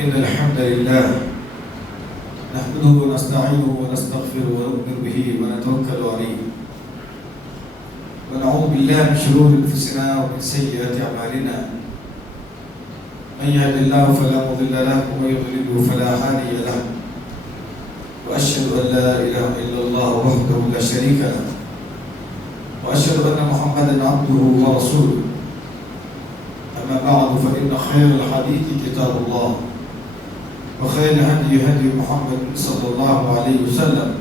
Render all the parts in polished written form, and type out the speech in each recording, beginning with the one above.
إن الحمد لله نحمده ونستعينه ونستغفره ونؤمن به ونتوكل عليه ونعوذ بالله من شرور أنفسنا ومن سيئات أعمالنا من يهد الله فلا مضل له ومن يضلل فلا هادي له وأشهد أن لا إله إلا الله وحده لا شريك له وأشهد أن محمدا عبده ورسوله أما بعد فإن خير الحديث كتاب الله وخير الهدي هدي محمد صلى الله عليه وسلم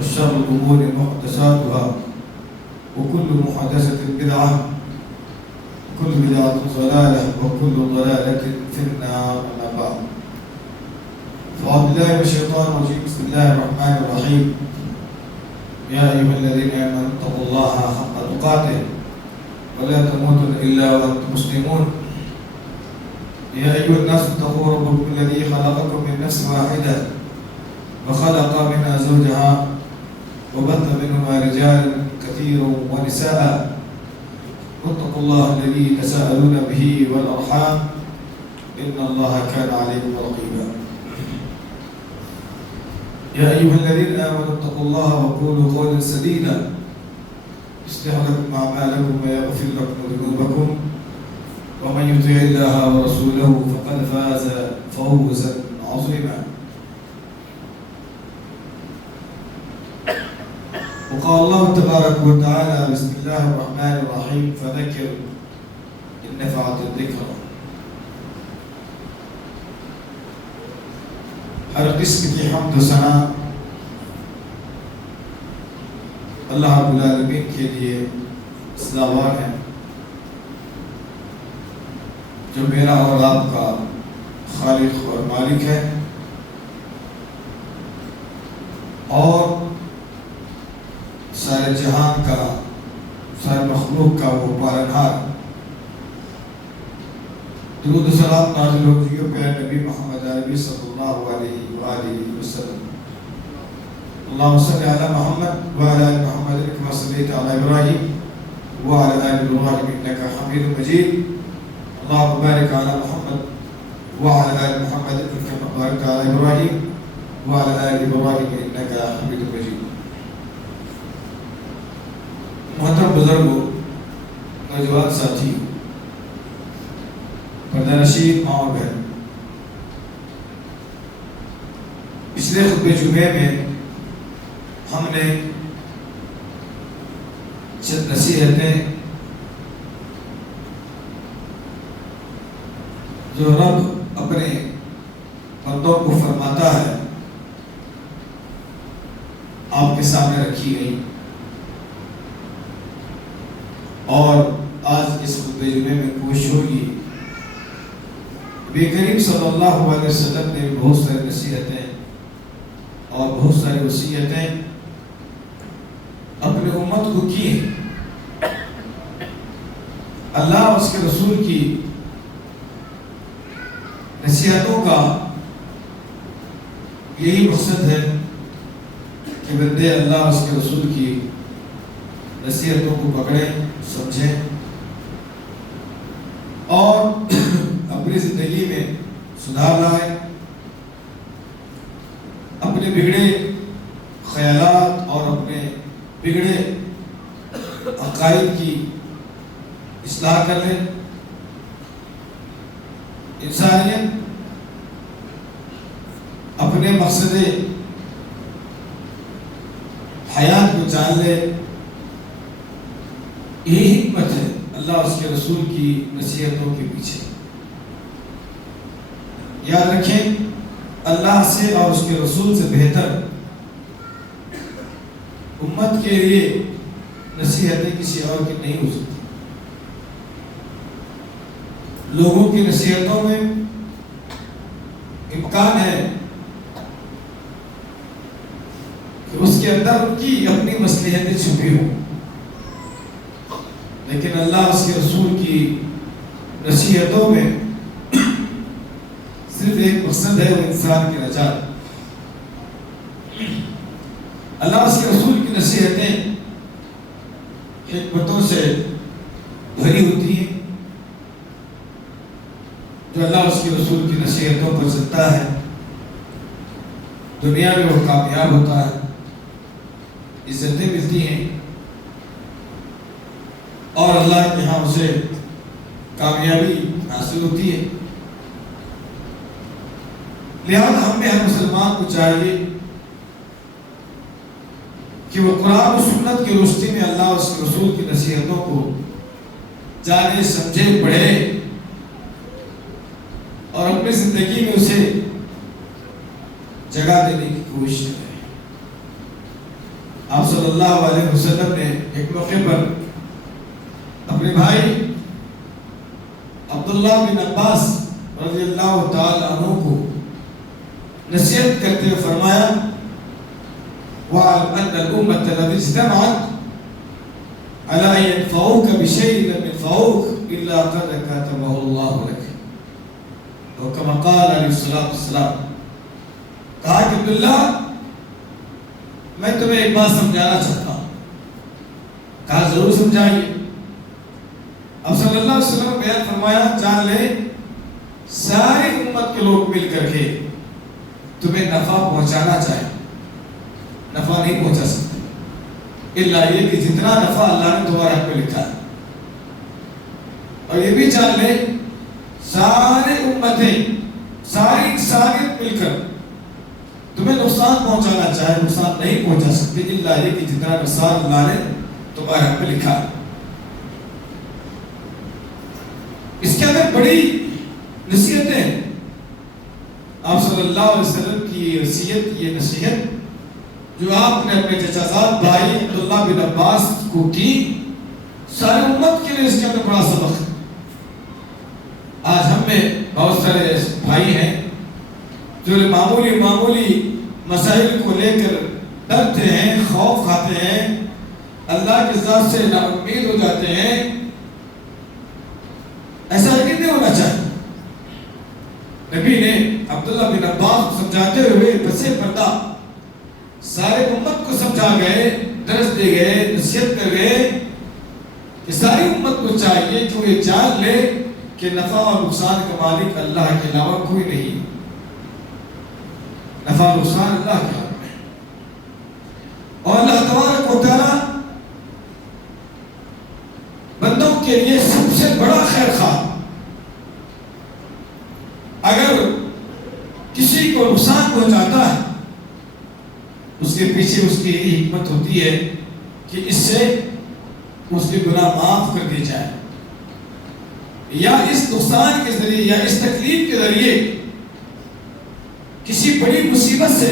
وشر الأمور محدثاتها وكل محدثة بدعة وكل بدعة ضلالة وكل ضلالة في النار. أما بعد فأعوذ بالله من الشيطان الرجيم. بسم الله الرحمن الرحيم. يا أيها الذين آمنوا اتقوا الله حق تقاته ولا تموتن إلا وأنتم مسلمون. يا أيها الناس اتقوا ربكم الذي خلقكم من نفس واحدة وخلق منها زوجها وبث منهما رجالا كثيرا ونساء واتقوا الله الذي تساءلون به والأرحام إن الله كان عليكم رقيبا. يا أيها الذين آمنوا اتقوا الله وقولوا قولا سديدا يصلح لكم أعمالكم ويغفر لكم ذنوبكم ومن يطع الله ورسوله فقد فاز فوزا عظيما. وقال الله تبارك وتعالى بسم الله الرحمن الرحيم فذكر إن نفعت الذكر. ہر قسم کی حمد و ثنا اللہ رب العالمین کے لیے سزاوار ہے جو میرا اور آپ کا خالق اور مالک ہے اور سارے جہان کا سارے مخلوق کا وہ پالنہار. درود و سلام نازل ہو جیو پیارے نبی محمد عربی صلی اللہ علیہ وآلہ وسلم. اللهم صل على محمد وعلى آل محمد كما صليت على إبراهيم وعلى آل إبراهيم إنك حميد مجيد. اللهم بارك على محمد وعلى آل محمد كما باركت على إبراهيم وعلى آل إبراهيم إنك حميد مجيد. محترم بزرگوں، نوجوان ساتھی، پردہ نشین ماں اور بہن، پچھلے خطبہ جمعے میں ہم نے چند نصیحتیں جو رب اپنے بندوں کو فرماتا ہے آپ کے سامنے رکھی گئی، اور آج اس خطبہ جمعے میں کوشش ہوگی نبی کریم صلی اللہ علیہ وسلم نے بہت ساری نصیحتیں اور بہت ساری وصیتیں اپنے امت کو کی ہیں. اللہ اور اس کے رسول کی نصیحتوں کا یہی مقصد ہے کہ بندے اللہ اور اس کے رسول کی نصیحتوں کو پکڑیں، سمجھیں اور اپنی زندگی میں سدھار لائیں، اپنے بگڑے خیالات اور اپنے بگڑے عقائد کی اصلاح کر لیں. انسانیت اپنے مقصد حیات کو جان لے. یہی حکمت ہے اللہ اور اس کے رسول کی نصیحتوں کے پیچھے. یاد رکھیں، اللہ سے اور اس کے رسول سے بہتر امت کے لیے نصیحتیں کسی اور کی نہیں ہو سکتی. لوگوں کی نصیحتوں میں امکان ہے کہ اس کے اندر ان کی اپنی مصلحتیں چھپی ہوں، لیکن اللہ اس کے رسول کی نصیحتوں میں صرف ایک مقصد ہے، وہ انسان کی نجات. اللہ اس کے رسول کی نصیحتیں حکمتوں سے بھری ہوتی ہیں. جو اللہ اس کے رسول کی نصیحتوں پر چلتا ہے دنیا میں وہ کامیاب ہوتا ہے، عزتیں ملتی ہیں اور اللہ کے ہاں اسے کامیابی حاصل ہوتی ہے۔ لہذا ہم میں ہر مسلمان کو چاہیے کہ وہ قرآن و سنت کی روشنی میں اللہ اور اس کے رسول کی نصیحتوں کو جانے سمجھے پڑھے اور اپنی زندگی میں اسے جگہ دینے کی کوشش کرے۔ آپ صلی اللہ علیہ وسلم نے ایک موقع پر اپنے بھائی عبداللہ بن عباس رضی اللہ تعالی عنہ کو نصیحت کرتے ہوئے فرمایا وَعَلْمْ أَنَّ الْأُمَّةَ الَّذِي اجْتَمَعَتْ عَلَىٰ أَن يَنفَعُوكَ بِشَيْءٍ لَمْ يَنفَعُوكَ إِلَّا قَدْ كَتَبَهُ اللَّهُ لَكَ اور كما قال علیہ الصلوۃ والسلام، کہا کہ عبداللہ میں تمہیں ایک بات سمجھانا چاہتا ہوں۔ کہا ضرور سمجھائیے۔ اب صلی اللہ علیہ وسلم بیان فرمایا جان لے ساری امت کے لوگ مل کر کے تمہیں نفع پہنچانا چاہے، نفع نہیں پہنچا سکتے الا یہ کہ جتنا نفع اللہ نے تمہارے حق میں لکھا ہے، اور یہ بھی جان لے سارے امتیں ساری انسانیت مل کر تمہیں نقصان پہنچانا چاہے نقصان نہیں پہنچا سکتے الا یہ کہ جتنا نقصان اللہ نے تمہارے حق میں لکھا ہے۔ اس کے اندر بڑی نصیحتیں آپ صلی اللہ علیہ وسلم کی یہ وصیت، یہ نصیحت جو آپ نے اپنے چچا زاد بھائی عبداللہ بن عباس کو کی، ساری امت کے لیے اس کے اندر بڑا سبق ہے۔ آج ہم میں بہت سارے بھائی ہیں جو معمولی مسائل کو لے کر ڈرتے ہیں، خوف کھاتے ہیں، اللہ کے ذات سے نا امید ہو جاتے ہیں۔ ایسا نہیں ہونا چاہیے۔ نبی نے عبداللہ بن عباس کو سمجھاتے ہوئے پسے پردہ سارے امت کو سمجھا گئے، درس دے گئے، نصیحت کر گئے کہ ساری امت کو چاہیے کہ وہ یہ جان لے کہ نفع اور نقصان کا مالک اللہ کے علاوہ کوئی نہیں، نفع اور نقصان اللہ کے ہاتھ میں، اور اللہ تبارک و تعالیٰ بندوں کے لیے سب سے بڑا خیر خواہ۔ اگر کسی کو نقصان پہنچاتا ہے اس کے پیچھے اس کی یہی حکمت ہوتی ہے کہ اس سے اس کے گناہ معاف کر دی جائے، یا اس نقصان کے ذریعے یا اس تکلیف کے ذریعے کسی بڑی مصیبت سے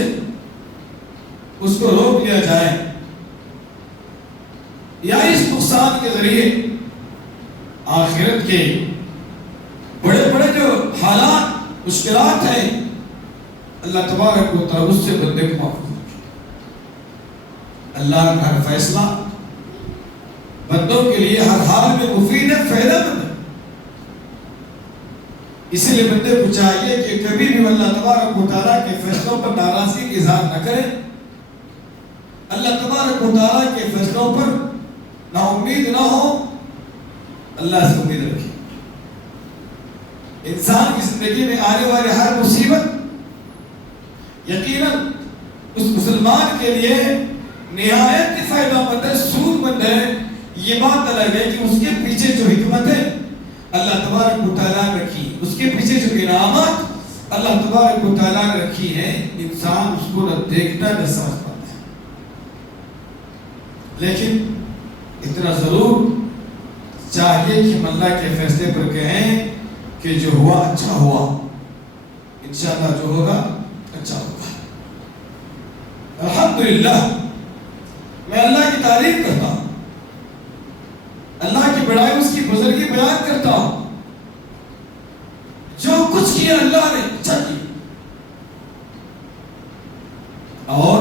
اس کو روک لیا جائے، یا اس نقصان کے ذریعے آخرت کے بڑے بڑے جو حالات مشکلات ہیں اللہ تبارک و تعالیٰ اس سے بندے کو محفوظ رکھے۔ اللہ کا ہر فیصلہ بندوں کے لیے ہر حال میں مفید ہے، فائدہ مند ہے۔ اسی لیے بندے کو چاہیے کہ کبھی بھی اللہ تبارک و تعالیٰ کے فیصلوں پر ناراضگی کا اظہار نہ کرے، اللہ تبارک و تعالیٰ کے فیصلوں پر نا امید نہ ہو، اللہ سے امید رکھے۔ انسان کی زندگی میں آنے والی ہر مصیبت یقیناً اس مسلمان کے لیے نہایت فائدہ مند ہے، سود مند ہے۔ یہ بات الگ ہے کہ اس کے پیچھے جو حکمت ہے اللہ تبارک و تعالیٰ نے رکھی، اس کے پیچھے جو انعامات اللہ تبارک و تعالیٰ نے رکھی ہیں، انسان اس کو نہ دیکھتا نہ سمجھ پاتا ہے۔ لیکن اتنا ضرور چاہیے کہ ہم اللہ کے فیصلے پر کہیں کہ جو ہوا اچھا ہوا، انشاءاللہ جو ہوگا اچھا ہوگا۔ الحمدللہ میں اللہ کی تعریف کرتا ہوں، اللہ کی بڑائی اس کی بزرگی بیان کرتا ہوں۔ جو کچھ کیا اللہ نے اچھا کیا، اور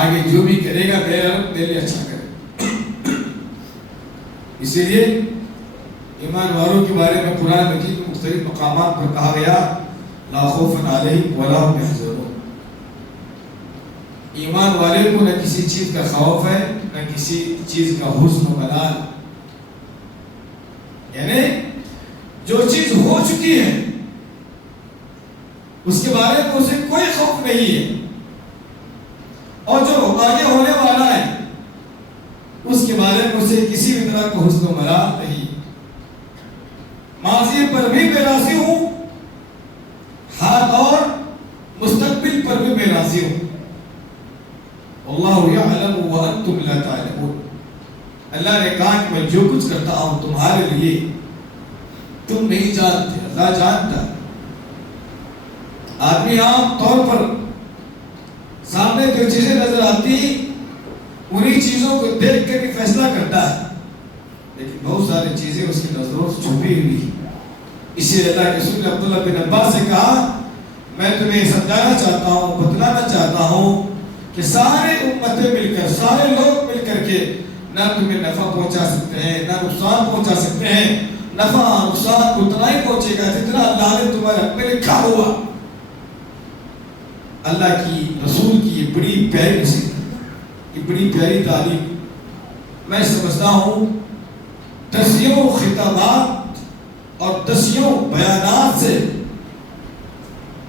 آگے جو بھی کرے گا میرے لیے اچھا کرے۔ اسی لیے ایمان والوں کے بارے میں قرآن مجید میں مختلف مقامات پر کہا گیا لا خوف علیہم ولا هم يحزنون۔ ایمان والے کو نہ کسی چیز کا خوف ہے نہ کسی چیز کا حزن و ملال، یعنی جو چیز ہو چکی ہے اس کے بارے میں اسے کوئی خوف نہیں ہے، اور جو آگے ہونے والا ہے اس کے بارے میں اسے کسی بھی طرح کا حسن و ملال نہیں۔ ماضی پر بھی میں راضی ہوں، حال اور مستقبل پر بھی میں راضی ہوں۔ اللہ یعلم وانتم لا تعلمون، اللہ نے کہا کہ میں جو کچھ کرتا ہوں تمہارے لیے تم نہیں جانتے، اللہ جانتا۔ آدمی عام طور پر سامنے جو چیزیں نظر آتی انہی چیزوں کو دیکھ کر ہی فیصلہ کرتا ہے، لیکن بہت ساری چیزیں اس کی نظروں سے چھپی ہوئی۔ اسی لیے اللہ کے رسول نے عبداللہ بن عباس سے کہا میں تمہیں سمجھانا چاہتا ہوں، بتلانا چاہتا ہوں کہ سارے امتیں مل کر، سارے لوگ مل کر کے نہ تمہیں نفع پہنچا سکتے ہیں نہ نقصان پہنچا سکتے ہیں۔ نفع نقصان اتنا ہی پہنچے گا جتنا اللہ نے تمہارے حق میں لکھا ہوا۔ اللہ کی رسول کی یہ بڑی پیاری نصیحت، یہ بڑی پیاری تعلیم میں سمجھتا ہوں دسیوں خطابات اور دسیوں بیانات سے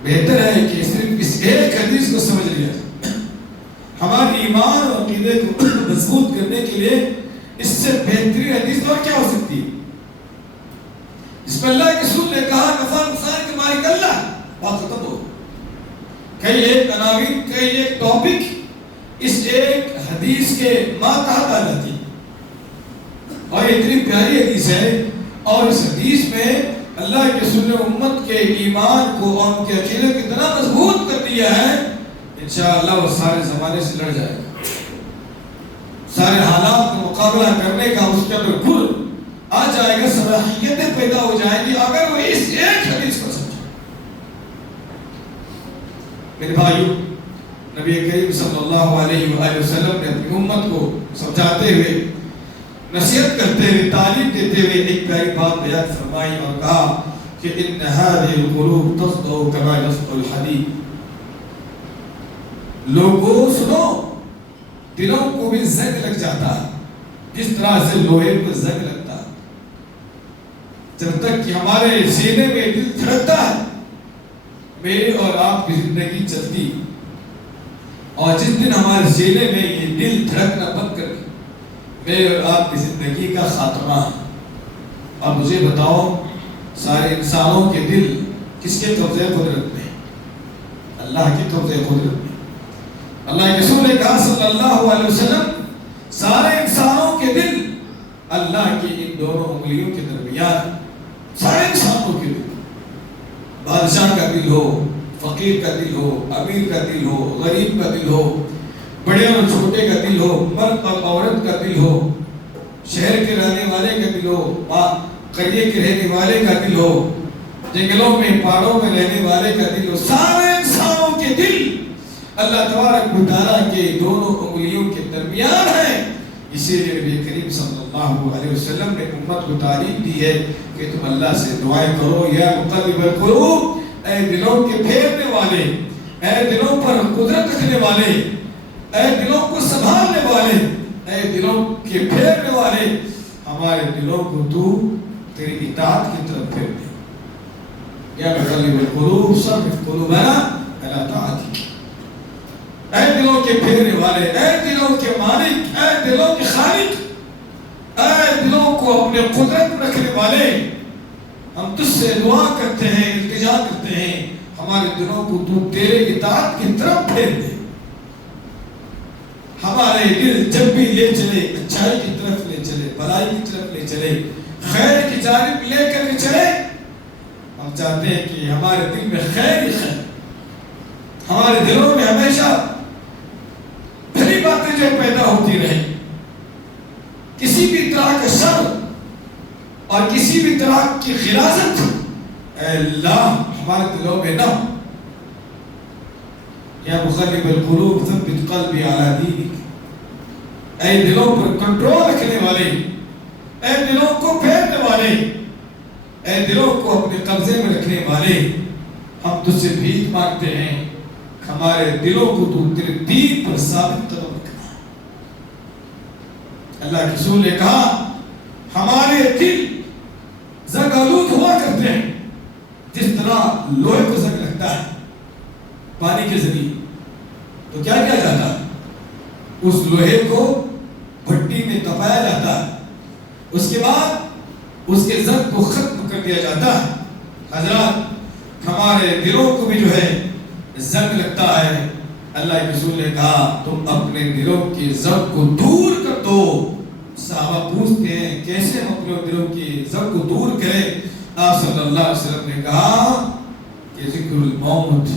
بہتر ہے کہ صرف اس ایک حدیث کو سمجھ لیا جائے۔ ہمارے ایمان اور عقیدے کو مضبوط کرنے کے لیے اس سے بہترین حدیث اور کیا ہو سکتی ہے؟ اس میں اللہ کے رسول نے کہا نفع نقصان کے مالک اللہ، بات ختم ہو۔ کئی ایک عناوین، کئی ایک ٹاپک اس ایک حدیث کے ماتحت آ جاتی، اور اتنی پیاری حدیث ہے، اور اس حدیث میں اللہ کے رسول نے امت کے ایمان کو اور ان کے عقیدے کو اتنا مضبوط کر دیا ہے انشاءاللہ وہ سارے زمانے سے لڑ جائے گا، سارے حالات کا مقابلہ کرنے کا اس کے اندر گل آ جائے گا، صلاحیتیں پیدا ہو جائیں گی اگر وہ اس ایک حدیث کو سمجھے۔ میرے بھائیو، نبی کریم صلی اللہ علیہ وآلہ وسلم نے اپنی امت کو سمجھاتے ہوئے، نصیحت کرتے ہوئے، تعلیم دیتے ہوئے ایک پیاری بات بیان فرمائی اور کہا کہ ان هذه القلوب تصدع كما يصدع الحديد۔ لوگوں سنو، دلوں کو بھی زنگ لگ جاتا ہے جس طرح سے لوہے کو زنگ لگتا ہے۔ جب تک کہ ہمارے سینے میں دل دھڑکتا ہے میری اور آپ کی زندگی چلتی، اور جس دن ہمارے سینے میں یہ دل دھڑکنا بند کر گیا میرے اور آپ کی زندگی کا خاتمہ ہے۔ اب مجھے بتاؤ سارے انسانوں کے دل کس کے قبضے قدرت میں؟ اللہ کے قبضے قدرت میں۔ اللہ کے رسول نے کہا صلی اللہ علیہ وسلم سارے انسانوں کے دل اللہ کی ان دونوں انگلیوں کے درمیان، سارے انسانوں کے دل، بادشاہ کا دل ہو، فقیر کا دل ہو، امیر کا دل ہو، غریب کا دل ہو، بڑے اور چھوٹے کا دل ہو، مرد اور عورت کا دل ہو، شہر کے رہنے والے کا دل ہو، قریے کے رہنے والے کا دل ہو، جنگلوں میں پہاڑوں میں رہنے والے کا دل ہو، سارے انسانوں کے دل اللہ تبارک و تعالیٰ کے دونوں انگلیوں کے درمیان ہے۔ اسی لیے نبی کریم صلی اللہ علیہ وسلم نے امت کو تعلیم دی ہے کہ تم اللہ سے دعائیں کرو، یا مقلب القلوب، اے دلوں کے پھیرنے والے، اے دلوں پر قدرت رکھنے والے، اے دلوں کو سنبھالنے والے، اے دلوں کے پھیرنے والے، ہمارے دلوں کو تو تیری اطاعت کی طرف پھیر دے۔ یا مقلب القلوب صرف قلوبنا الی طاعتک، اے دلوں کے پھیرنے والے، اے دلوں کے مالک، اے دلوں کے خالق، اے دلوں کو اپنے قدرت میں رکھنے والے، ہم تجھ سے دعا کرتے ہیں، التجا کرتے ہیں، ہمارے دلوں کو تو تیرے اطاعت کی طرف پھیر دے۔ ہمارے دل جب بھی لے چلے، اچھائی کی طرف لے چلے، بھلائی کی طرف لے چلے، خیر کی جانب لے کر کے چلے، ہم چاہتے ہیں کہ ہمارے دل میں خیر ہی خیر، ہمارے دلوں میں ہمیشہ بھلی باتیں جو پیدا ہوتی رہیں، کسی بھی طرح کا شر اور کسی بھی طرح کی غلاظت اے اللہ ہمارے دلوں میں نہ ہو۔ یا مقلب القلوب ثبت قلبی علی دینک، اے دلوں پر کنٹرول رکھنے والے، اے دلوں کو پھیرنے والے، اے دلوں کو اپنے قبضے میں رکھنے والے، ہم تجھ سے بھیک مانگتے ہیں ہمارے دلوں کو تو تیرے دین پر ثابت قدم رکھنا۔ اللہ کے رسول نے کہا ہمارے دل زنگ آلود ہوا کرتے ہیں جس طرح لوہے کو زنگ لگتا ہے پانی کے ذریعے، تو کیا کیا جاتا ہے؟ اس لوہے کو بھٹی میں تپایا جاتا ہے، اس کے بعد اس کے زنگ کو ختم کر دیا جاتا ہے۔ حضرات ہمارے دلوں کو بھی جو ہے زنگ لگتا ہے، اللہ کے رسول نے کہا تم اپنے دلوں کی زنگ کو دور کر دو۔ صحابہ پوچھتے ہیں کیسے ہم اپنے دلوں کی زنگ کو دور کریں؟ آپ صلی اللہ علیہ وسلم نے کہا کہ ذکر الموت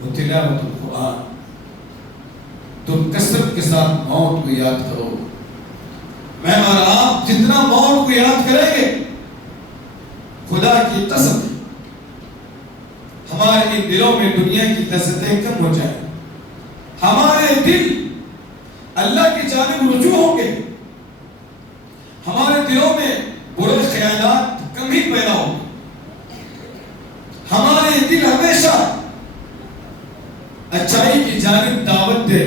و تلاوت القرآن، تم کثرت کے ساتھ موت کو یاد کرو۔ میں اور آپ جتنا موت کو یاد کریں گے، خدا کی قسم ہمارے ان دلوں میں دنیا کی لذتیں کم ہو جائیں، ہمارے دل اللہ کی جانب رجوع ہوں گے، ہمارے دلوں میں برے خیالات کم ہی پیدا ہوں گے، ہمارے دل ہمیشہ اچھائی کی جانب دعوت دے،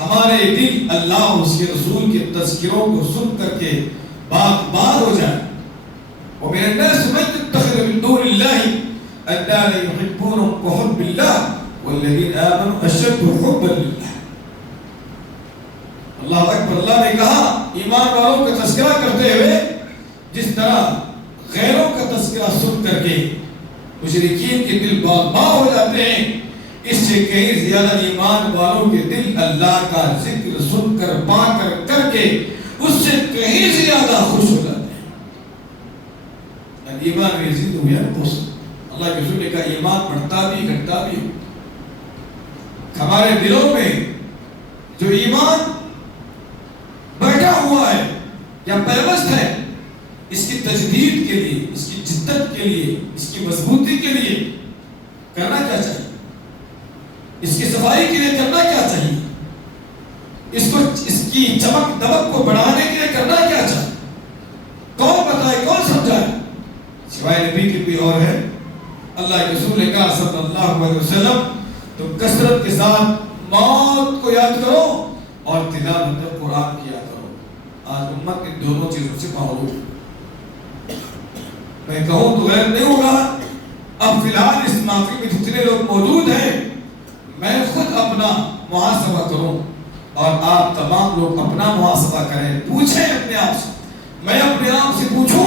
ہمارے دل اللہ اور اس کے رسول کے تذکروں کو سن کر کے باغ ہو جائے۔ وَمِنَ النَّاسِ مَن يَتَّخِذُ مِن دُونِ اللَّهِ أَندَادًا يُحِبُّونَهُم كَحُبِّ اللَّهِ وَالَّذِينَ آمَنُوا أَشَدُّ حُبًّا لِلَّهِ۔ اللہ اکبر، اللہ نے کہا ایمان والوں کا تذکرہ کرتے ہوئے جس طرح غیروں کا تذکرہ سن کر کے مشرکین کے دل باغ ہو جاتے ہیں، اس سے کہیں زیادہ ایمان والوں کے دل اللہ کا ذکر سن کر پا کر کے اس سے کہیں زیادہ خوش ہو جاتے ہیں۔ ایمان یزید و ینقص، اللہ کے رسول نے کہا ایمان بڑھتا بھی گھٹتا بھی۔ ہمارے دلوں میں جو ایمان بیٹھا ہوا ہے یا پیوست ہے، اس کی تجدید کے لیے، اس کی جدت کے لیے، اس کی مضبوطی کے لیے کرنا کیا چاہیے؟ اس کی صفائی کے لیے کرنا کیا چاہیے؟ اس کی چمک دمک کو بڑھانے کے لیے کرنا کیا چاہیے؟ کون بتائے، کون سمجھائے سوائے نبی کی؟ کوئی اور ہے؟ اللہ کے رسول نے کہا صلی اللہ علیہ وسلم تم کثرت کے ساتھ موت کو یاد کرو اور تلاوت قرآن کیا کرو۔ آج امت ان دونوں چیزوں سے محروم ہے۔ میں کہوں تو غیر نہیں ہوگا، اب فی الحال اس محفل میں جتنے لوگ موجود ہیں میں خود اپنا محاسبہ کروں اور آپ تمام لوگ اپنا محاسبہ کریں، پوچھیں اپنے آپ سے، میں اپنے آپ سے پوچھوں،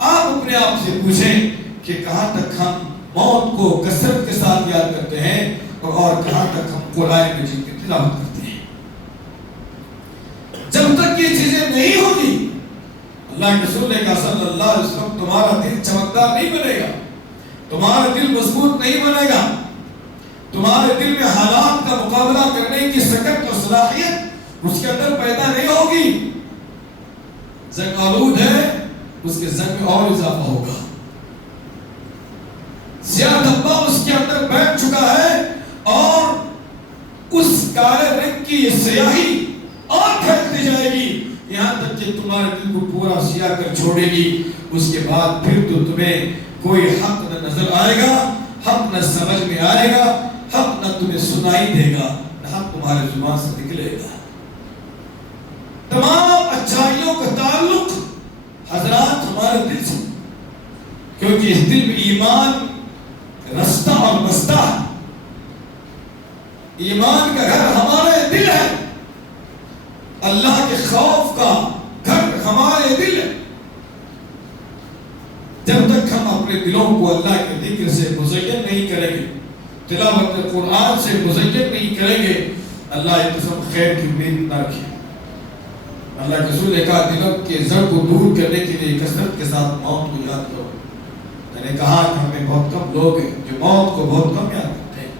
آپ اپنے آپ سے پوچھیں کہ کہاں تک ہم موت کو کثرت کے ساتھ یاد کرتے ہیں اور کہاں تک ہم قرآن مجید کی تلاوت کرتے ہیں۔ جب تک یہ چیزیں نہیں ہوگی، اللہ کے رسول نے کہا صلی اللہ علیہ وسلم تمہارا دل چمکدار نہیں بنے گا، تمہارا دل مضبوط نہیں بنے گا، تمہارے دل میں حالات کا مقابلہ کرنے کی سکت اور صلاحیت اس کے اندر پیدا نہیں ہوگی۔ زنگ آلود ہے، اس کے زنگ میں اور اضافہ ہوگا، سیاہ دھبا اس کے اندر بیٹھ چکا ہے اور اس کالے رنگ کی سیاہی اور پھیلتی جائے گی یہاں تک کہ تمہارے دل کو پورا سیاہ کر چھوڑے گی۔ اس کے بعد پھر تو تمہیں کوئی حق نہ نظر آئے گا، حق نہ سمجھ میں آئے گا، حق نہ تمہیں سنائی دے گا، نہ حق تمہارے زبان سے نکلے گا۔ تمام اچھائیوں کا تعلق حضرات ہمارے دل سے، کیونکہ اس دل میں ایمان رستہ اور بستہ ہے، ایمان کا گھر ہمارے دل ہے، اللہ کے خوف کا گھر ہمارے دل ہے۔ جب تک ہم اپنے دلوں کو اللہ کے ذکر سے مزین نہیں کریں گے، تلاوت قرآن سے مزین نہیں کریں گے، اللہ کی قسم خیر کی امید نہ رکھیں۔ اللہ کے رسول نے کہا دلوں کے زر کو دور کرنے کے لیے کثرت کے ساتھ موت کو یاد کرو۔ میں نے کہا کہ ہمیں بہت کم لوگ ہیں جو موت کو بہت کم یاد کرتے ہیں،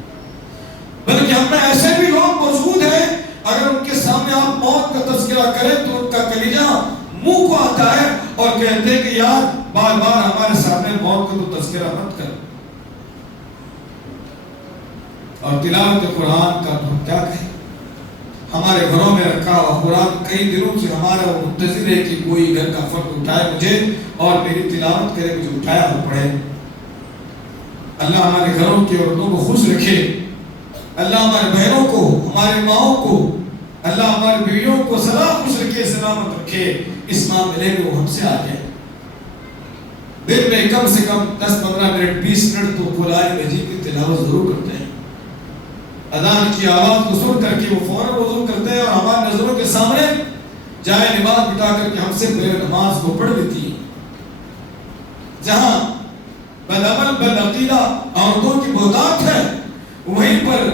بلکہ ہم میں ایسے بھی لوگ موجود ہیں اگر ان کے سامنے آپ موت کا تذکرہ کریں تو ان کا کلیجہ منہ کو آتا ہے اور کہتے ہیں کہ یار بار بار ہمارے سامنے موت کا تو تذکرہ مت کر۔ اور تلاوت قرآن کا تو کیا کہیں، ہمارے گھروں میں رکھا ہوا قرآن کئی دنوں سے ہمارا منتظر ہے کہ کوئی گھر کا فرد اٹھائے مجھے اور میری تلاوت کرے، مجھے اٹھایا اور پڑھے۔ اللہ ہمارے گھروں کی عورتوں کو خوش رکھے، اللہ ہمارے بہنوں کو، ہمارے ماؤں کو، اللہ ہمارے بیویوں کو سلام خوش رکھے، سلامت رکھے، اس معاملے میں وہ ہم سے آ جائے۔ دن میں کم سے کم 10-15 منٹ 20 منٹ تو قرآن مجید کی تلاوت ضرور کرتے ہیں. اذان کی آواز کو سن کر کے وہ فوراً وضو کرتے ہیں اور ہماری نظروں کے سامنے جائے نماز بٹا کر کے ہم سے پہلے نماز کو پڑھ لیتی ہیں. جہاں بدعمل بدعقیدہ عورتوں کی بہتات ہے وہیں پر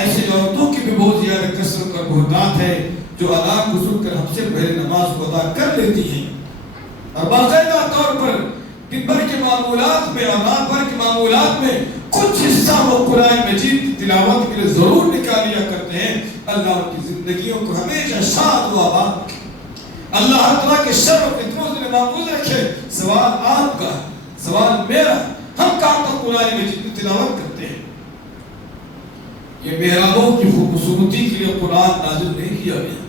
ایسے عورتوں کی بھی بہت زیادہ کثرت اور بہتات ہے جو اذان کو سن کر ہم سے پہلے نماز کو ادا کر لیتی ہیں اور باقاعدہ طور پر دن بھر کے معمولات میں اور رات بھر کے معمولات میں کچھ حصہ وہ قرآن مجید کی تلاوت کے لیے ضرور نکال لیا کرتے ہیں. اللہ ان کی زندگیوں کو ہمیشہ شاد و آباد رکھے. اللہ ہر طرح کے شر و فتنوں سے محفوظ رکھے. سوال آپ کا، سوال میرا، ہم کہاں تک قرآن مجید کی تلاوت کرتے ہیں؟ یہ محرابوں کی خوبصورتی کے لیے قرآن نازل نہیں کیا گیا.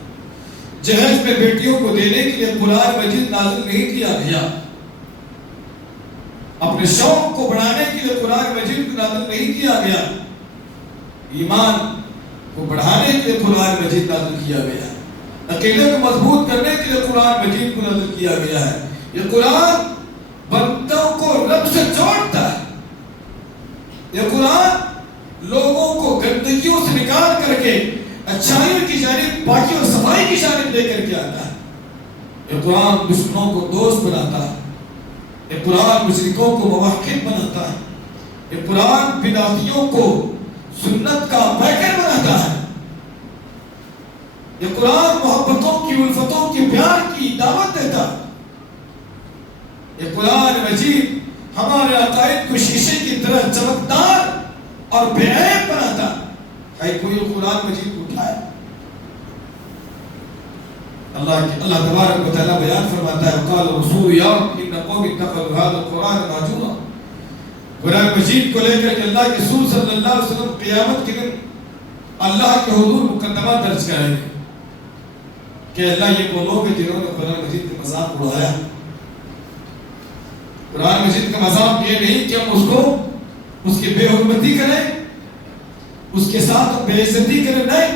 جہیز میں بیٹیوں کو دینے کے لیے قرآن مجید نازل نہیں کیا گیا. اپنے شوق کو بڑھانے کے لیے قرآن مجید کو نازل نہیں کیا گیا. ایمان کو بڑھانے کے لیے قرآن مجید نازل کیا گیا ہے. عقیدے کو مضبوط کرنے کے لیے قرآن مجید کو نازل کیا گیا ہے. یہ قرآن بندوں کو رب سے جوڑتا ہے. یہ قرآن لوگوں کو گندگیوں سے نکال کر کے اچھائیوں کی جانب، پاکی اور صفائی کی جانب لے کر کے آتا ہے. یہ قرآن دشمنوں کو دوست بناتا ہے. یہ قرآن مشرکوں کو موحد بناتا ہے. یہ قرآن بدعتیوں کو سنت کا پیکر بناتا ہے. یہ قرآن محبتوں کی، الفتوں کی، پیار کی دعوت دیتا ہے. یہ قرآن مجید ہمارے عقائد کو شیشے کی طرح چمکدار اور بے عیب بناتا ہے. کوئی قرآن مجید کو اٹھائے. اللہ تبارک و تعالیٰ بیان فرماتا ہے قال رسول یا ان قوم اتخذوا هذا القرآن مهجورا. قرآن مجید کو لے کر کے اللہ کے رسول صلی اللہ علیہ وسلم قیامت کے دن اللہ کے حضور مقدمہ درج کریں گے کہ اللہ یہ وہ لوگ ہیں جنہوں نے قرآن مجید کا مذاق اڑایا. قرآن مجید کا مذاق یہ نہیں کہ ہم اس کی بے حرمتی کریں، اس کے ساتھ ہم بے عزتی کریں. نہیں،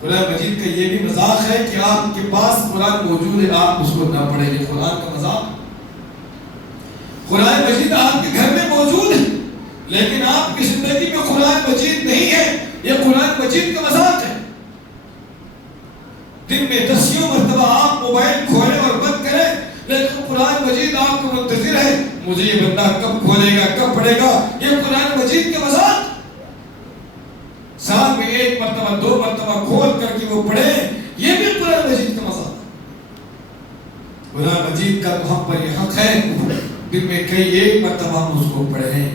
قرآن مجید کا یہ بھی مذاق ہے کہ آپ کے پاس قرآن موجود ہے، آپ اس کو نہ پڑھیں گے. قرآن کا مذاق، قرآن مجید آپ کے گھر میں موجود ہے لیکن آپ کی زندگی میں قرآن مجید نہیں ہے. یہ قرآن مجید کا مذاق ہے. دن میں 10 مرتبہ آپ موبائل کھولیں اور بند کریں لیکن قرآن مجید آپ کو منتظر ہے، مجھے یہ بندہ کب کھولے گا، کب پڑھے گا. یہ قرآن مجید کا مذاق. سال میں 1 مرتبہ 2 مرتبہ کھول کر کے وہ پڑھے، یہ بھی قرآن مجید کا مذاق. قرآن مجید کا تو ہم پر یہ حق ہے دن میں کئی 1 مرتبہ ہم اس کو پڑھیں.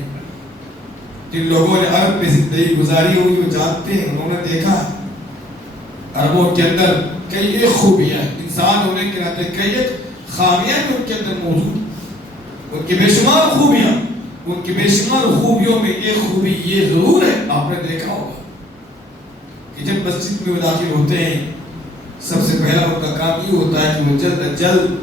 جن لوگوں نے عرب میں زندگی گزاری ہوئی وہ جانتے ہیں، انہوں نے دیکھا عربوں کے اندر کئی ایک خوبیاں، انسان ہونے کے ناطے کئی ایک خامیاں ان کے اندر موجود. ان کی بے شمار خوبیاں، ان کی بے شمار خوبیوں میں ایک خوبی یہ ضرور ہے، آپ نے دیکھا ہوگا کہ جب مسجد میں داخل ہوتے ہیں سب سے پہلا ان کا کام یہ ہوتا ہے کہ وہ جلد از جلد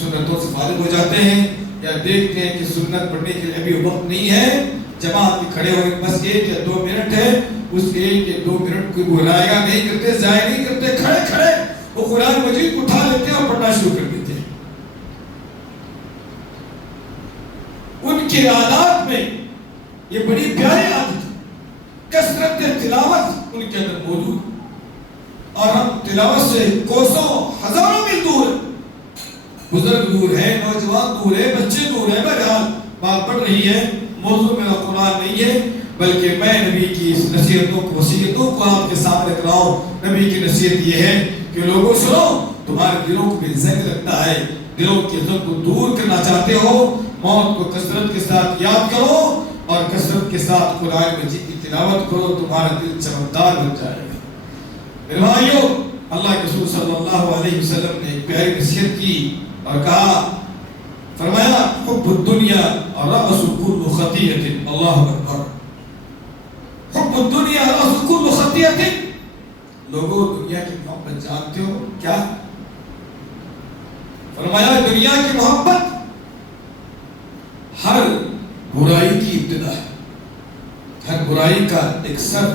سنتوں سے فارغ ہو جاتے ہیں یا دیکھتے ہیں کہ سنت پڑھنے کے لیے ابھی وقت نہیں ہے. جماعت میں کھڑے ہوئے بس 1 یا 2 منٹ ہے، اس 1 یا 2 منٹ کو وہ رائگاں نہیں کرتے، ضائع نہیں کرتے. کھڑے کھڑے وہ قرآن مجید کو اٹھا لیتے ہیں اور پڑھنا شروع کر دیتے ہیں. ان کی عادات میں یہ بڑی پیاری عادت ہے، کثرت تلاوت ان کے اندر موجود. اور ہم تلاوت سے کوسوں ہزاروں میل دور ہیں. بزرگ دور ہے، نوجوان دور ہے، بچے دور ہیں. بہرحال بات بڑھ رہی ہے، موضوع میرا قرآن نہیں ہے بلکہ میں نبی کی نصیحتوں کو، وصیتوں کو آپ کے سامنے رکھ رہا ہوں. نبی کی نصیحت یہ ہے کہ لوگوں سنو، تمہارے دلوں کو بھی زنگ لگتا ہے، دلوں کے زنگ کو دور کرنا چاہتے ہو، موت کو کثرت کے ساتھ یاد کرو اور کثرت کے ساتھ قرآن مجید کی تلاوت کرو، تمہارا دل چمکدار بن جائے گا. میرے بھائیو، اللہ کے رسول صلی اللہ علیہ وسلم نے ایک پیاری نصیحت کی اور کہا، فرمایا حب الدنیا رأس كل خطیئۃ. اللہ اکبر. حب الدنیا رأس كل خطیئۃ. لوگوں دنیا کی محبت جانتے ہو کیا؟ فرمایا دنیا کی محبت ہر برائی کی ابتدا ہے، ہر برائی کا ایک سر،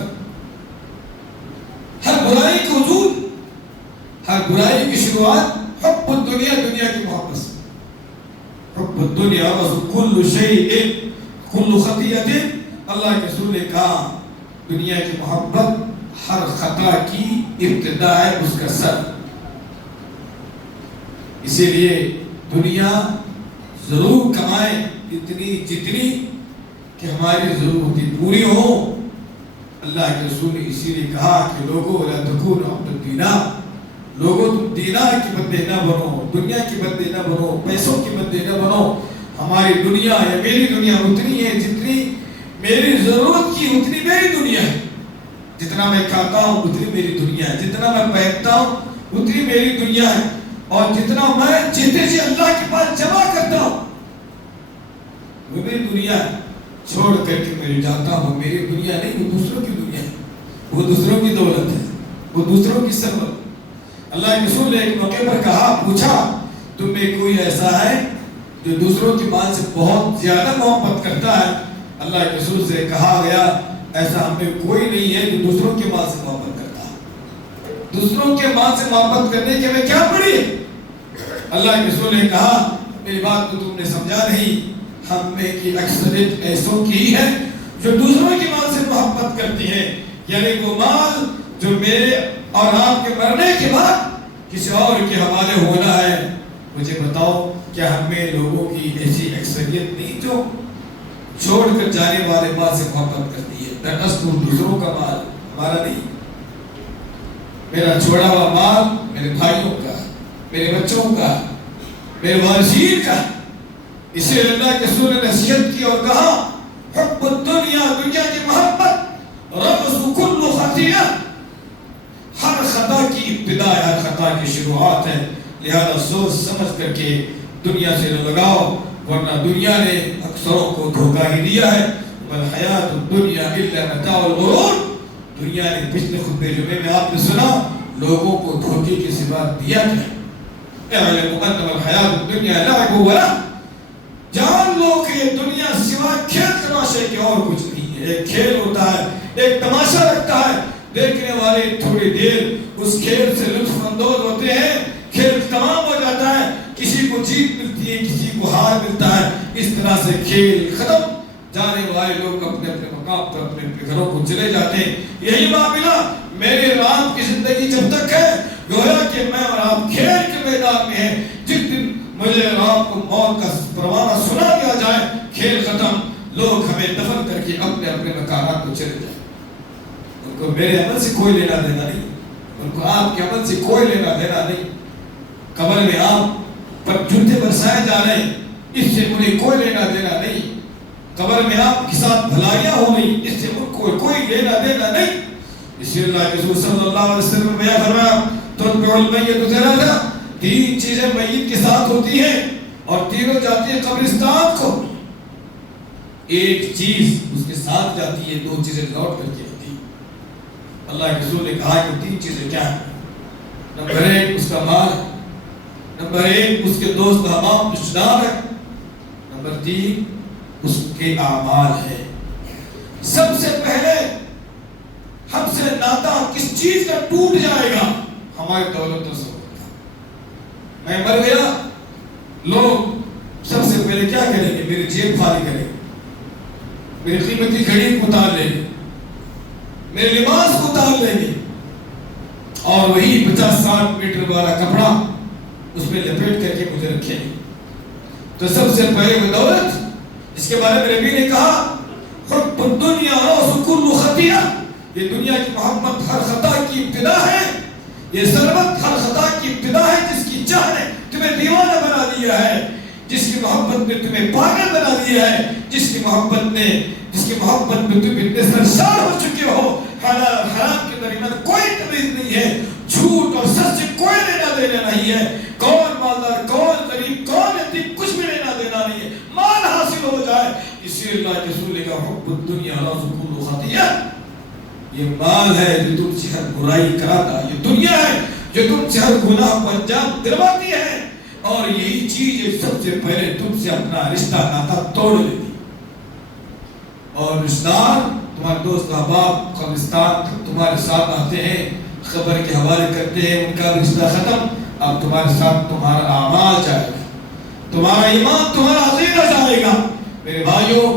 ہر برائی کا وجود، ہر برائی کی شروعات حب الدنیا، دنیا کی محبت سے. حب حب الدنیا کل شیء کل خطیۃ، اللہ کے رسول نے کہا دنیا کی محبت ہر خطا کی ابتدا ہے، اس کا سر۔ اسی لیے دنیا ضرور کمائیں اتنی جتنی کہ ہماری ضرورتیں پوری ہو۔ اللہ کے رسول نے اسی لیے کہا کہ لوگوں لا تکونوا عبد الدینار، لوگوں تم دینار کے بندے نہ بنو، دنیا کے بندے نہ بنو، پیسوں کے بندے نہ بنو۔ ہماری دنیا یا میری دنیا اتنی ہے جتنی میری ضرورت کی، اتنی میری دنیا ہے۔ جتنا میں کھاتا ہوں اتنی میری دنیا ہے، جتنا میں پہنتا ہوں اتنی میری دنیا ہے، اور جتنا میں جیتے جی اللہ کے پاس جمع کرتا ہوں وہ میری دنیا ہے۔ چھوڑ کر کے میں جاتا ہوں، میری دنیا نہیں، وہ دوسروں کی دنیا ہے، وہ دوسروں کی دولت ہے، وہ دوسروں کی ثروت۔ اللہ کے رسول نے ایک موقع پر کہا، پوچھا تم میں کوئی ایسا ہے جو دوسروں کی مال سے بہت زیادہ محبت کرتا ہے؟ اللہ کے رسول سے کہا گیا ایسا ہم میں کوئی نہیں ہے جو دوسروں کے مال سے محبت کرتا ہے۔ دوسروں کے مال سے محبت کرنے کے میں کیا پڑی؟ اللہ کے رسول نے کہا میری بات کو تم نے سمجھا نہیں، ہم میں کی اکثریت ایسوں کی ہے جو دوسروں کے مال سے محبت کرتی ہے، یعنی وہ مال جو میرے اور آپ کے مرنے کے بعد کسی اور کے حوالے ہونا ہے۔ مجھے بتاؤ کیا ہم میں لوگوں کی ایسی اکثریت نہیں جو چھوڑ کر جانے والے مال سے محبت کرتی ہے؟ دراصل دوسروں کا مال ہمارا نہیں، میرا چھوڑا ہوا مال میرے بھائیوں کا، میرے بچوں کا، میرے وارثین کا۔ اسے اللہ کے رسول نے نصیحت کی اور کہا حب الدنیا، دنیا کی محبت رأس کل خطیہ، ہر خطا کی ابتدا ہے، ہر خطا کی شروعات ہے۔ لہذا سوچ سمجھ کر کے دنیا سے نہ لگاؤ، ورنہ دنیا نے اکثروں کو دھوکہ ہی دیا ہے۔ والحیات الدنیا الا متاع الغرور، دنیا نے پچھلے خطبے جمعے میں آپ نے سنا لوگوں کو دھوکے کے سوا دیا کیا؟ اعلموا انما الحیات الدنیا لعب ولہو، جان لو کہ یہ دنیا سوا کھیل تماشے کے اور کچھ نہیں ہے۔ ایک کھیل ہوتا ہے، ایک تماشا رکھتا ہے، دیکھنے والے تھوڑی دیر اس کھیل سے لطف اندوز ہوتے ہیں، کھیل تمام ہو جاتا ہے، کسی کو جیت ملتی ہے، کسی کو ہار ملتا ہے، اس طرح سے کھیل ختم، جانے والے لوگ اپنے اپنے مقام پر اپنے اپنے گھروں کو چلے جاتے ہیں۔ یہی معاملہ میرے اور آپ کی زندگی جب تک ہے، گویا کہ میں اور آپ کھیل کے میدان میں ہیں۔ جس دن مجھے اور آپ کو موت کا پروانہ سنا دیا جائے، کھیل ختم، لوگ ہمیں دفن کر کے اپنے اپنے مکانات کو چلے جائیں۔ ان کو میرے عمل سے کوئی لینا دینا نہیں، ان کو آپ کے عمل سے کوئی لینا دینا نہیں۔ قبر میں آپ پر جوتے برسائے جا رہے ہیں، اس سے انہیں کوئی لینا دینا نہیں۔ قبر میں آپ کے ساتھ بھلائیاں ہو رہی، اس سے ان کو کوئی لینا دینا نہیں۔ اس لیے اللہ کے رسول صلی اللہ علیہ وسلم نے بیان فرمایا تتبع المیت ثلاثہ، تین چیزیں میت کے ساتھ ہوتی ہیں اور تینوں جاتی ہیں قبرستان کو۔ ایک چیز اس کے ساتھ جاتی ہے، دو چیزیں لوٹ کر کے آتی ہیں۔ اللہ کے رسول نے کہا کہ تین چیزیں کیا ہیں؟ نمبر ایک اس کا مال، نمبر ایک اس کے دوست احباب رشتہ دار ہے، نمبر تین اس کے اعمال ہے۔ سب سے پہلے ہم سے ناتا کس چیز کا ٹوٹ جائے گا؟ ہماری دولت و ثروت کا۔ میں مر گیا، لوگ سب سے پہلے کیا کریں گے؟ میری جیب خالی کریں گے، میری قیمتی گھڑی کو اتار لیں گے، میرے لباس کو اتار لیں گے، اور وہی 50-60 میٹر والا کپڑا اس میں لپیٹ کر کے مجھے رکھیں گے۔ تو سب سے پہلے وہ دولت جس کے بارے میں نبی نے کہا حب الدنیا رأس کل خطیہ، یہ دنیا کی محبت ہر خطا کی ابتدا ہے، یہ ثروت ہر خطا کی ابتدا ہے۔ جس کی چاہ نے تمہیں دیوانہ بنا دیا ہے، جس کی محبت نے تمہیں پاگل بنا دیا ہے، جس کی محبت میں تم اتنے سرشار ہو چکے ہو، حلال اور حرام کے درمیان کوئی تمیز نہیں ہے، جھوٹ اور سچ سے کوئی لینا دینا نہیں ہے، کون مالدار کون غریب کون یتیم کچھ بھی لینا دینا نہیں ہے، مال حاصل ہو جائے۔ اسی اللہ کے رسول نے کہا حب الدنیا رأس کل خطیہ، یہ مال ہے جو تم سے ہر برائی کراتا، یہ دنیا ہے جو تم سے ہر گناہ کو انجام دلواتی ہے، اور یہی چیز سب سے پہلے تم سے اپنا رشتہ ناتا توڑ لیتی۔ اور رشتہ دار تمہارے دوست احباب قبرستان تمہارے ساتھ آتے ہیں، قبر کے حوالے کرتے ہیں، ان کا رشتہ ختم، اب تمہارے ساتھ تمہارا اعمال جائے گا۔ تمہارا ایمان تمہارا عقیدہ جائے گا۔ میرے بھائیوں،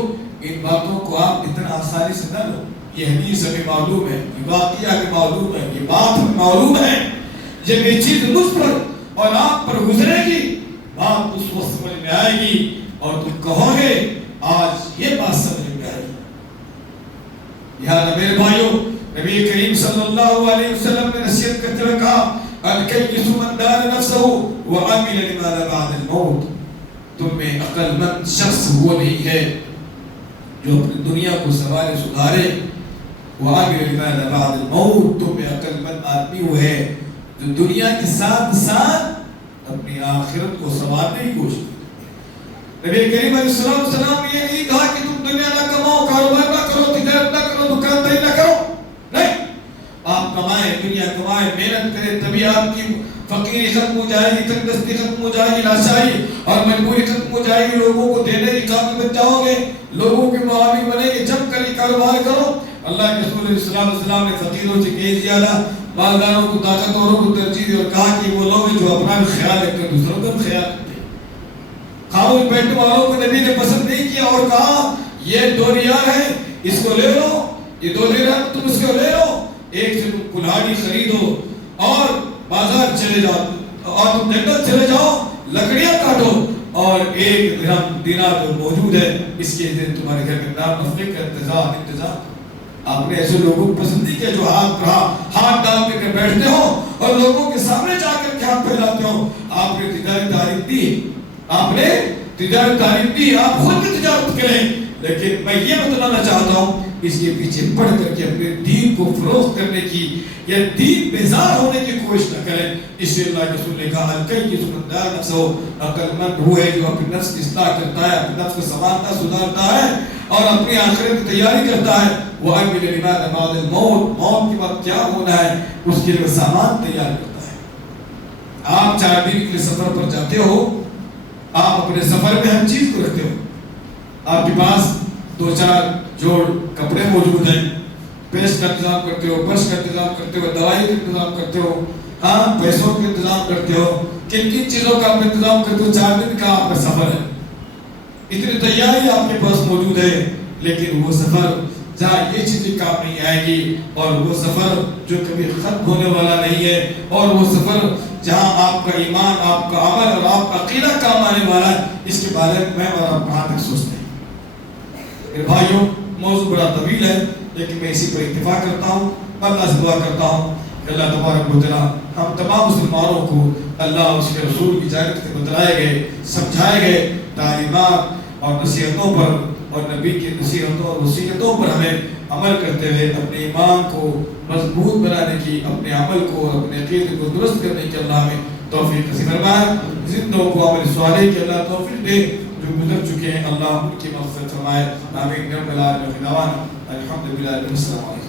ان باتوں کو آپ اتنا آسانی سے نہ لو۔ یہ حدیث ہمیں معلوم ہے، یہ واقعہ ہمیں معلوم ہے، یہ بات ہمیں معلوم ہے۔ جب یہ چیز مجھ پر اور آپ پر گزرے گی، بات اس وقت سمجھ میں آئے گی اور تم کہو گے آج یہ بات سمجھ میں آئی۔ لہٰذا میرے بھائیوں، نبی کریم صلی اللہ علیہ وسلم نے نصیحت کرتے ہوئے کہا الکیس من دان نفسہ وعمل لما بعد الموت۔ تم میں عقل مند شخص وہ نہیں ہے جو اپنی دنیا کو سنوارے سدھارے، وعمل لما بعد الموت۔ تم میں عقل مند آدمی وہ ہے جو دنیا کے ساتھ ساتھ اپنی آخرت کو سنوارنے کی کوشش کرے۔ نبی کریم علیہ السلام نے یہ نہیں کہا کہ تم دنیا نہ کماؤ، کاروبار نہ کرو، تجارت نہ کرو، دکانداری نہ کرو، نہیں، آپ کمائیں، دنیا کمائیں، محنت کریں، تبھی آپ کی فقیری ختم ہو جائے گی، تنگدستی ختم ہو جائے گی، لاچاری اور مجبوری ختم ہو جائے گی، لوگوں کو دینے کے قابل بن جاؤ گے، لوگوں کے معاون بنے گے۔ جب کر کاروبار کرو، اللہ کے رسول صلی اللہ علیہ وسلم نے فقیروں سے کہہ دیا، مالداروں کو، طاقتوروں کو ترجیح دی اور کہا کہ وہ لوگ ہیں جو اپنا بھی خیال رکھتے ہیں، دوسروں کا بھی خیال رکھتے ہیں۔ خاموش بیٹھنے والوں کو نبی نے پسند نہیں کیا اور کہا یہ 2 دینار ہے، اس کو لے لو، یہ 2 دینار تم اس کو لے لو، ایک سے تم کلہاڑی خریدو اور بازار چلے جاؤ اور تم جنگل چلے جاؤ، لکڑیاں کاٹو اور 1 دینار جو موجود ہے اس کے ذریعے تمہارے گھر میں نام نفع کا انتظام۔ آپ نے ایسے لوگوں کو پسند نہیں کیا جو ہاتھ ڈال کے بیٹھتے ہو اور لوگوں کے سامنے جا کر ہاتھ پھیلاتے ہو۔ آپ نے تجارت تعریف دی، آپ نے تجارت تعریف دی، آپ خود بھی تجارت کریں، لیکن میں یہ بتلانا چاہتا ہوں اس کے پیچھے پڑھ کر کے اپنے دین کو فروخت کرنے کی یا دین بیزار ہونے کی کوشش نہ کریں۔ اس لیے اللہ کے رسول نے کہا الکیس من دان نفسہ، عقل مند وہ ہے جو اپنی نفس کی اصلاح کرتا ہے، اپنی نفس کو سنوارتا سدھارتا ہے اور اپنی آخرت کی تیاری کرتا ہے۔ وعمل لما بعد الموت، موت کے بعد کیا ہونا ہے اس کے لیے سامان تیار کرتا ہے۔ آپ 4 دن کے لیے سفر پر جاتے ہو، آپ اپنے سفر میں ہر چیز کو رکھتے ہو، آپ کے پاس 2-4 جوڑ کپڑے موجود ہیں، پیسٹ کا انتظام کرتے ہو، برش کا انتظام کرتے ہو، دوائی کا انتظام کرتے ہو، پیسوں کا انتظام کرتے ہو، کن کن چیزوں کا آپ انتظام کرتے ہو۔ 4 دن کا آپ کا سفر ہے، اتنی تیاری آپ کے پاس موجود ہے، لیکن وہ سفر جہاں یہ چیزیں کام نہیں آئے گی، اور وہ سفر جو کبھی ختم ہونے والا نہیں ہے، اور وہ سفر جہاں آپ کا ایمان، آپ کا عمل اور آپ کا عقیدہ کام آنے والا ہے، اس کے بارے میں اور آپ کہاں تک سوچتے ہیں۔ میرے بھائیوں، موضوع بڑا طویل ہے لیکن میں اسی پر اتفاق کرتا ہوں، اللہ سے دعا کرتا ہوں کہ اللہ تبارک و تعالیٰ ہم تمام مسلمانوں کو اللہ اور اس کے رسول کی جانب سے بتلائے گئے، سمجھائے گئے تعلیمات اور نصیحتوں پر اور نبی کی نصیحتوں اور وصیتوں پر ہمیں عمل کرتے ہوئے اپنے ایمان کو مضبوط بنانے کی، اپنے عمل کو اور اپنے عقیدے کو درست کرنے کی اللہ ہمیں توفیق نصیب فرمائے۔ زندوں کو عمل صالح کی اللہ توفیق دے، جو گزر چکے ہیں اللہ ان کی مغفرت فرمائے۔ آمین۔ رب العالمین، الحمدللہ، السلام علیکم۔